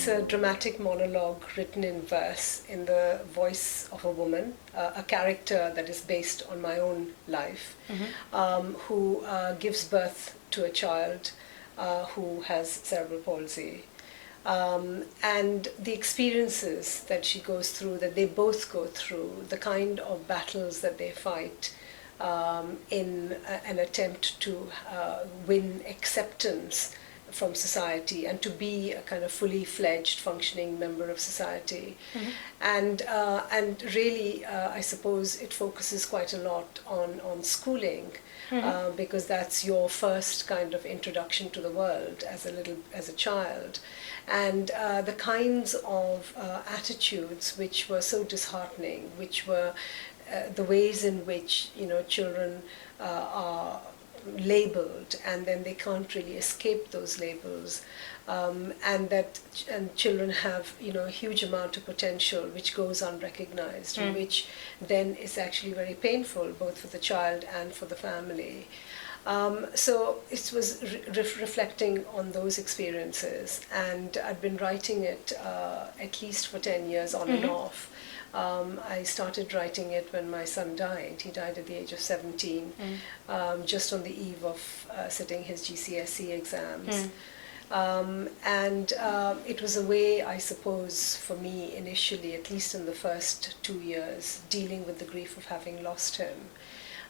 It's a dramatic monologue written in verse in the voice of a woman, a character that is based on my own life, who gives birth to a child who has cerebral palsy. And the experiences that she goes through, that they both go through, the kind of battles that they fight in an attempt to win acceptance from society and to be a kind of fully fledged functioning member of society. And really I suppose it focuses quite a lot on schooling, because that's your first kind of introduction to the world as a child, and the kinds of attitudes which were so disheartening, which were the ways in which children are labeled, and then they can't really escape those labels, and children have a huge amount of potential which goes unrecognized, and which then is actually very painful both for the child and for the family. So it was reflecting on those experiences, and I'd been writing it at least for 10 years on and off. I started writing it when my son died. He died at the age of 17, just on the eve of sitting his GCSE exams. And it was a way, I suppose, for me initially, at least in the first 2 years, dealing with the grief of having lost him.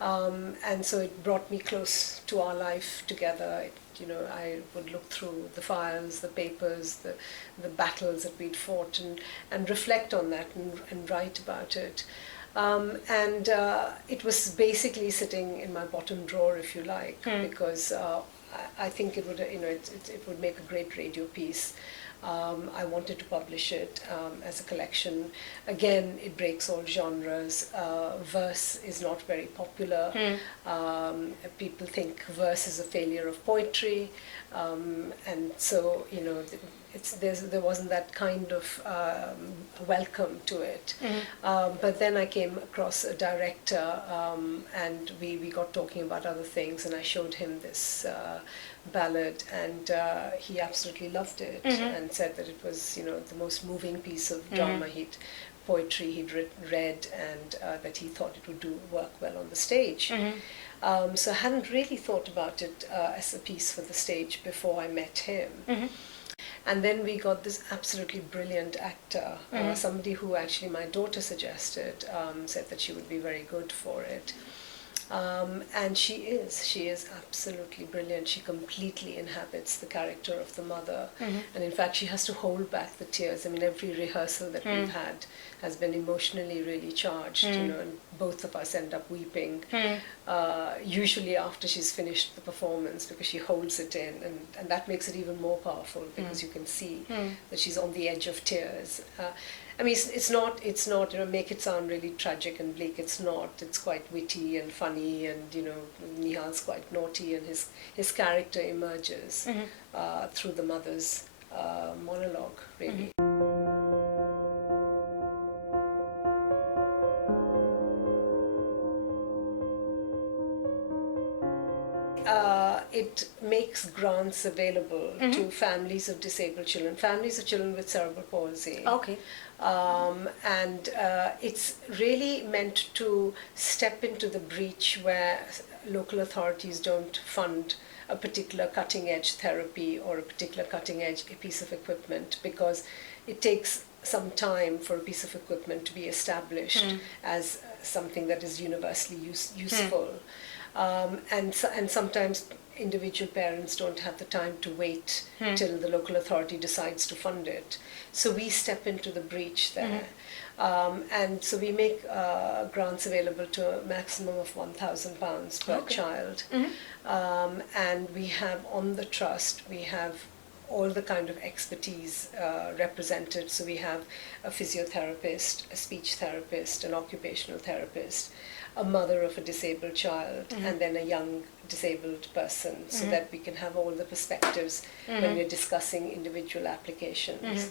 And so it brought me close to our life together. I would look through the files, the papers, the battles that we'd fought, and reflect on that and write about it. And it was basically sitting in my bottom drawer, if you like, because I think it would, it would make a great radio piece. I wanted to publish it as a collection. Again, it breaks all genres. Verse is not very popular. People think verse is a failure of poetry, and so there wasn't that kind of welcome to it. But then I came across a director, and we got talking about other things, and I showed him this Ballad, and he absolutely loved it, and said that it was the most moving piece of drama poetry he'd read, and that he thought it would work well on the stage. So I hadn't really thought about it as a piece for the stage before I met him. And then we got this absolutely brilliant actor, somebody who actually my daughter suggested, said that she would be very good for it. And she is absolutely brilliant. She completely inhabits the character of the mother. And in fact, she has to hold back the tears. I mean, every rehearsal that we've had has been emotionally really charged, and both of us end up weeping, usually after she's finished the performance, because she holds it in, and that makes it even more powerful, because you can see that she's on the edge of tears. I mean, it's not, make it sound really tragic and bleak. It's not. It's quite witty and funny, and Nihal's quite naughty, and his character emerges through the mother's monologue, really. It makes grants available to families of disabled children, families of children with cerebral palsy. Okay. And it's really meant to step into the breach where local authorities don't fund a particular cutting-edge therapy or a particular cutting-edge piece of equipment, because it takes some time for a piece of equipment to be established as something that is universally useful. And sometimes individual parents don't have the time to wait till the local authority decides to fund it. So we step into the breach there. And so we make grants available to a maximum of £1,000 per child. And we have on the trust, we have all the kind of expertise represented. So we have a physiotherapist, a speech therapist, an occupational therapist, a mother of a disabled child, and then a young disabled person, so that we can have all the perspectives when we're discussing individual applications.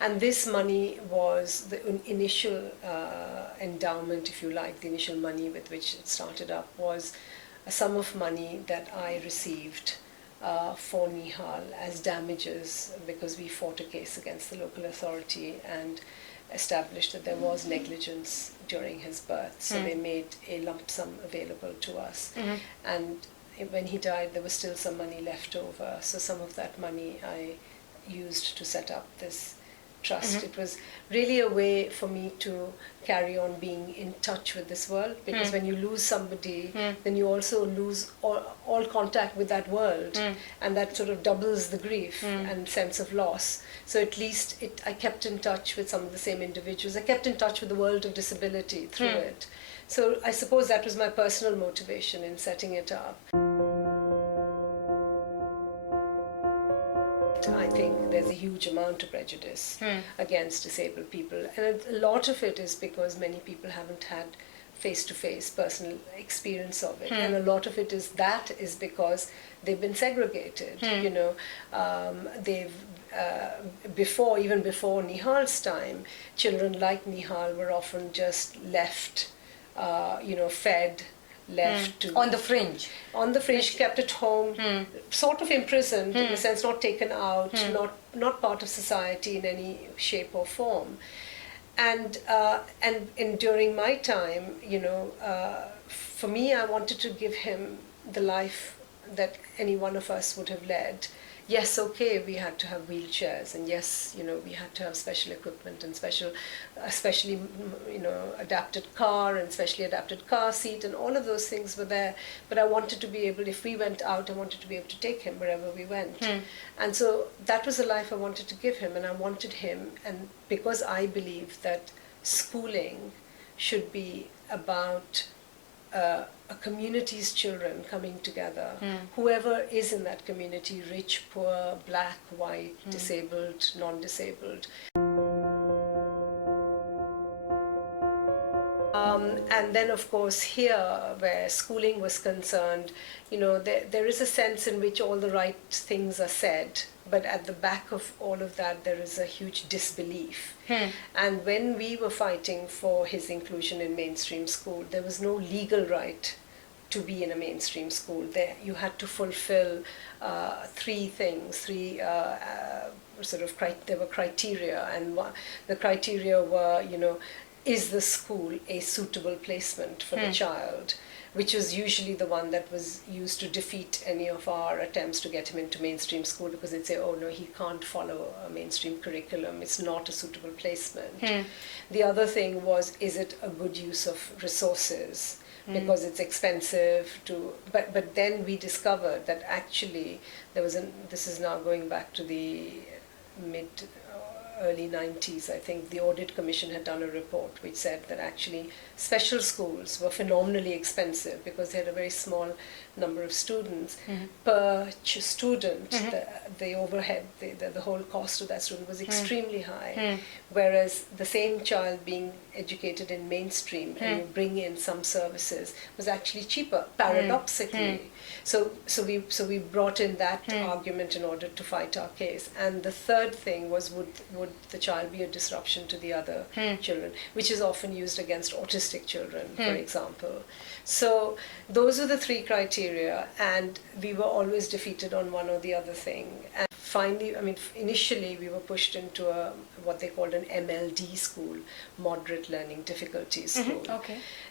And this money was the initial endowment, if you like, the initial money with which it started up was a sum of money that I received for Nihal as damages because we fought a case against the local authority and established that there was negligence during his birth. So they made a lump sum available to us. And when he died, there was still some money left over. So some of that money I used to set up this trust. It was really a way for me to carry on being in touch with this world, because when you lose somebody, then you also lose all contact with that world, and that sort of doubles the grief and sense of loss. So at least I kept in touch with some of the same individuals. I kept in touch with the world of disability through it. So I suppose that was my personal motivation in setting it up. I think there's a huge amount of prejudice against disabled people, and a lot of it is because many people haven't had face-to-face personal experience of it, and a lot of it is because they've been segregated. You know, they've even before Nihal's time, children like Nihal were often just left, fed, left to on the fringe, kept at home, sort of imprisoned in a sense, not taken out, not part of society in any shape or form. And during my time, for me, I wanted to give him the life that any one of us would have led. Yes, okay, we had to have wheelchairs, and yes, we had to have special equipment and especially adapted car and specially adapted car seat, and all of those things were there. But I wanted to be able, if we went out, I wanted to be able to take him wherever we went. And so that was the life I wanted to give him, and I wanted him, and because I believe that schooling should be about a community's children coming together, whoever is in that community, rich, poor, black, white, disabled, non-disabled. And then, of course, here, where schooling was concerned, there is a sense in which all the right things are said, but at the back of all of that, there is a huge disbelief. And when we were fighting for his inclusion in mainstream school, there was no legal right to be in a mainstream school. You had to fulfill three things, there were criteria, and the criteria were, is the school a suitable placement for the child, which was usually the one that was used to defeat any of our attempts to get him into mainstream school, because they'd say, oh no, he can't follow a mainstream curriculum, it's not a suitable placement. The other thing was, is it a good use of resources? Because it's expensive to, but then we discovered that actually this is now going back to the early 90s, I think. The Audit Commission had done a report which said that actually special schools were phenomenally expensive because they had a very small number of students. Per student, the overhead, the whole cost of that student was extremely high. Whereas the same child being educated in mainstream and you bring in some services was actually cheaper, paradoxically. So we brought in that argument in order to fight our case. And the third thing was, would the child be a disruption to the other children, which is often used against autistic children, for example. So those are the three criteria, and we were always defeated on one or the other thing. And finally, initially we were pushed into what they called an MLD school, moderate learning difficulties school.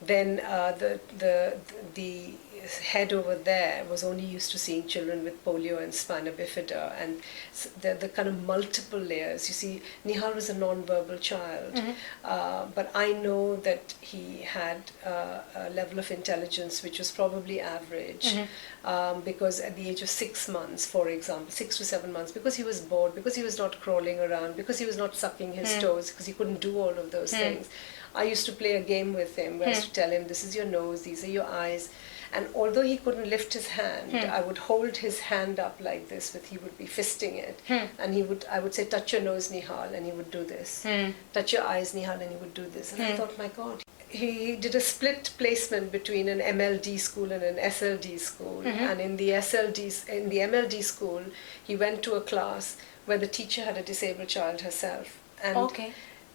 Then the head over there was only used to seeing children with polio and spina bifida, and the kind of multiple layers. You see, Nihal was a non-verbal child, but I know that he had a level of intelligence which was probably average, because at the age of 6 months, for example, 6 to 7 months, because he was bored, because he was not crawling around, because he was not sucking his toes, because he couldn't do all of those things, I used to play a game with him where I used to tell him, this is your nose, these are your eyes. And although he couldn't lift his hand, I would hold his hand up like this, he would be fisting it. And I would say, touch your nose, Nihal, and he would do this. Touch your eyes, Nihal, and he would do this. And I thought, my God. He did a split placement between an MLD school and an SLD school. And in the MLD school, he went to a class where the teacher had a disabled child herself.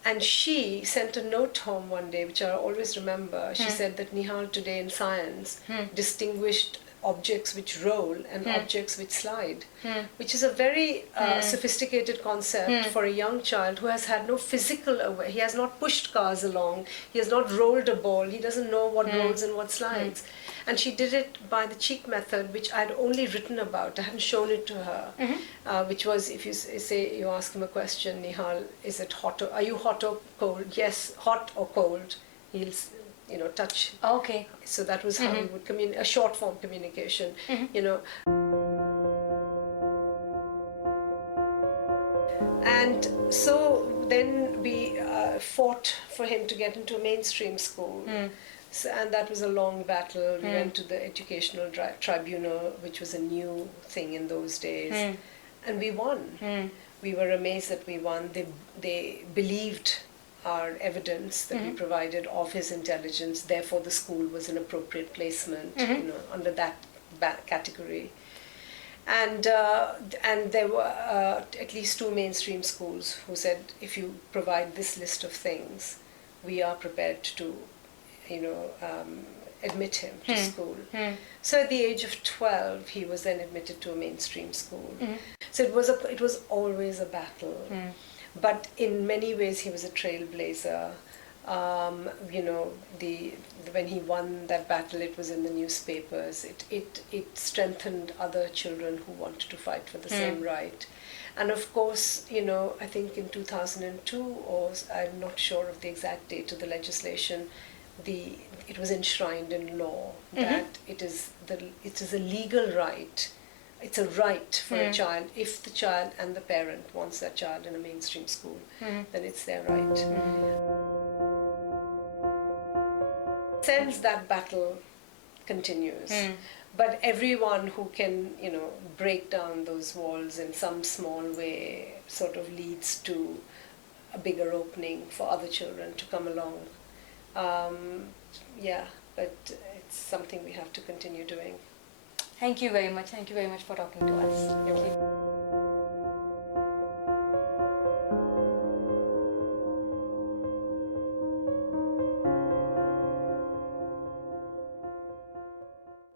And she sent a note home one day, which I always remember. She said that Nihal today in science distinguished objects which roll and objects which slide, which is a very sophisticated concept for a young child who has had no physical awareness. He has not pushed cars along, he has not rolled a ball, he doesn't know what rolls and what slides. And she did it by the cheek method, which I'd only written about. I hadn't shown it to her, which was, if you say, you ask him a question, Nihal, is it hot or, are you hot or cold? Yes, hot or cold. He'll, touch. Okay. So that was how we would communicate, a short form communication, And so then we fought for him to get into a mainstream school. So, and that was a long battle. We went to the educational tribunal, which was a new thing in those days, and we won. We were amazed that we won. They believed our evidence that we provided of his intelligence. Therefore, the school was an appropriate placement, under that category. And there were at least 2 mainstream schools who said, if you provide this list of things, we are prepared to, admit him to school. So at the age of 12, he was then admitted to a mainstream school. So it was always a battle. But in many ways, he was a trailblazer. When he won that battle, it was in the newspapers. It strengthened other children who wanted to fight for the same right. And of course, I think in 2002, or I'm not sure of the exact date of the legislation, it was enshrined in law that it is a legal right. It's a right for a child. If the child and the parent wants that child in a mainstream school, then it's their right. Sense that battle continues, but everyone who can, break down those walls in some small way sort of leads to a bigger opening for other children to come along. But it's something we have to continue doing. Thank you very much. Thank you very much for talking to us. Thank you.